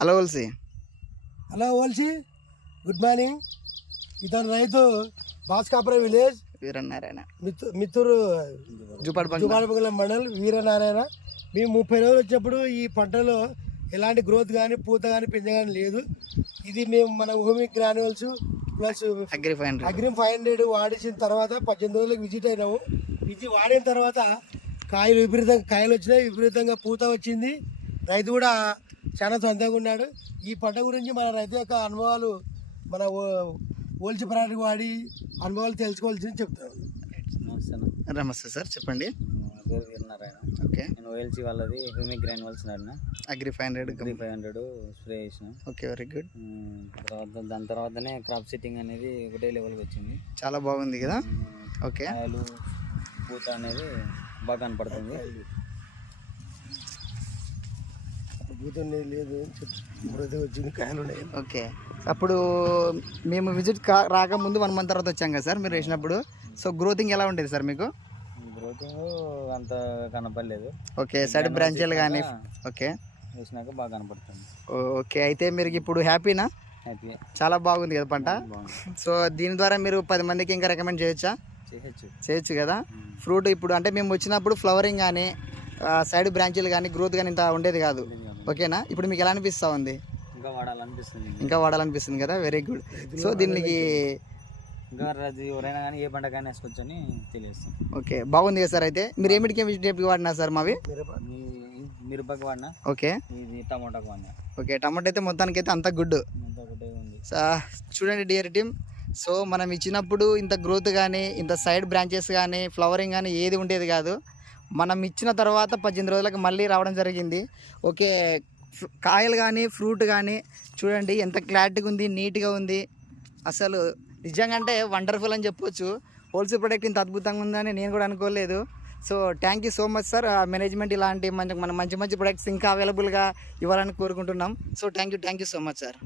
Hello వల్సి. Hello OLC good morning. ఇతను రైతు Baskapuram village. Veeranarayana మిత్తు మిత్తూరు జూపాడు బంగ్లా. జుబాలపగల మండల్ వీరనారాయణ. మేము ముప్పై రోజులు వచ్చినప్పుడు ఈ పంటలో ఎలాంటి గ్రోత్ కానీ పూత కానీ పింజ కానీ లేదు. ఇది మేము మన Bhoomi granules plus agri five hundred. Agri five hundred వాడించిన తర్వాత పద్దెనిమిది రోజులకు విజిట్ అయినాము. ఇది వాడిన తర్వాత కాయలు విపరీతంగా కాయలు వచ్చినాయి విపరీతంగా పూత వచ్చింది. రైతు కూడా చాలా సొంతంగా ఉన్నాడు. ఈ పంట గురించి మన రైతు యొక్క అనుభవాలు మన ఓ- ఓల్చి ప్రాణి వాడి అనుభవాలు తెలుసుకోవాల్సింది చెప్తాను. నమస్తే సార్ చెప్పండి. నా పేరు వీరనారాయణ. ఓకే. నేను ఓఎల్సీ వాళ్ళది humic granules నాడిన agri five hundred five hundred spray చేసిన. Okay very good. తర్వాత దాని తర్వాతనే క్రాప్ సెట్టింగ్ అనేది ఒకటే లెవెల్కి వచ్చింది. చాలా బాగుంది కదా? ఓకే. పూత అనేది బాగా కనపడుతుంది. లేదు అని చెప్పి ఇప్పుడైతే వచ్చింది కాయలు ఉన్నాయి. ఓకే. అప్పుడు మేము విజిట్ కా రాకముందు వన్ మంత్ తర్వాత వచ్చాం కదా సార్ మీరు వేసినప్పుడు. సో గ్రోతింగ్ ఎలా ఉండేది సార్ మీకు? గ్రోతింగ్ అంత కనపడలేదు. ఓకే సైడ్ బ్రాంచీలు కానీ ఓకే. వేసినాక బాగా కనపడుతుంది. ఓకే అయితే మీరు ఇప్పుడు హ్యాపీనా? హ్యాపీ చాలా బాగుంది కదా పంట. సో దీని ద్వారా మీరు పది మందికి ఇంకా రికమెండ్ చేయొచ్చా? చేయొచ్చు. చేయొచ్చు కదా. ఫ్రూట్ ఇప్పుడు అంటే మేము వచ్చినప్పుడు ఫ్లవరింగ్ కానీ సైడ్ బ్రాంచీలు కానీ గ్రోత్ కానీ ఇంత ఉండేది కదా. ఓకేనా? ఇప్పుడు మీకు ఎలా అనిపిస్తూ ఉంది? ఇంకా వాడాలనిపిస్తుంది. ఇంకా వాడాలనిపిస్తుంది కదా? వెరీ గుడ్ సో దీనికి ఇంకా ఎవరైనా కానీ ఏ అని తెలియస్తాం ఓకే బాగుంది కదా సార్ అయితే? మీరు ఏమిటికి వెజిటేబుల్ వాడినా సార్ మావి? మిరపకి వాడినా? ఓకే. ఇది టమాటాకు వాడినా? ఓకే టమాటో అయితే మొత్తానికి అయితే అంత గుడ్ చూడండి డియర్ టీమ్ సో మనం ఇచ్చినప్పుడు ఇంత గ్రోత్ కానీ ఇంత సైడ్ బ్రాంచెస్ కానీ ఫ్లవరింగ్ కానీ ఏది ఉండేది కాదు. మనం ఇచ్చిన తర్వాత పద్దెనిమిది రోజులకు మళ్ళీ రావడం జరిగింది. ఓకే కాయలు కానీ ఫ్రూట్ కానీ చూడండి ఎంత క్లారిటీగా ఉంది నీట్గా ఉంది. అసలు నిజంగా అంటే వండర్ఫుల్ అని చెప్పొచ్చు. హోల్సేల్ ప్రొడక్ట్ ఇంత అద్భుతంగా ఉందని నేను కూడా అనుకోలేదు. So thank you so much sir. Management ఇలాంటి మంచి మన మంచి మంచి ప్రొడక్ట్స్ ఇంకా అవైలబుల్గా ఇవ్వాలని కోరుకుంటున్నాం. So thank you thank you so much sir.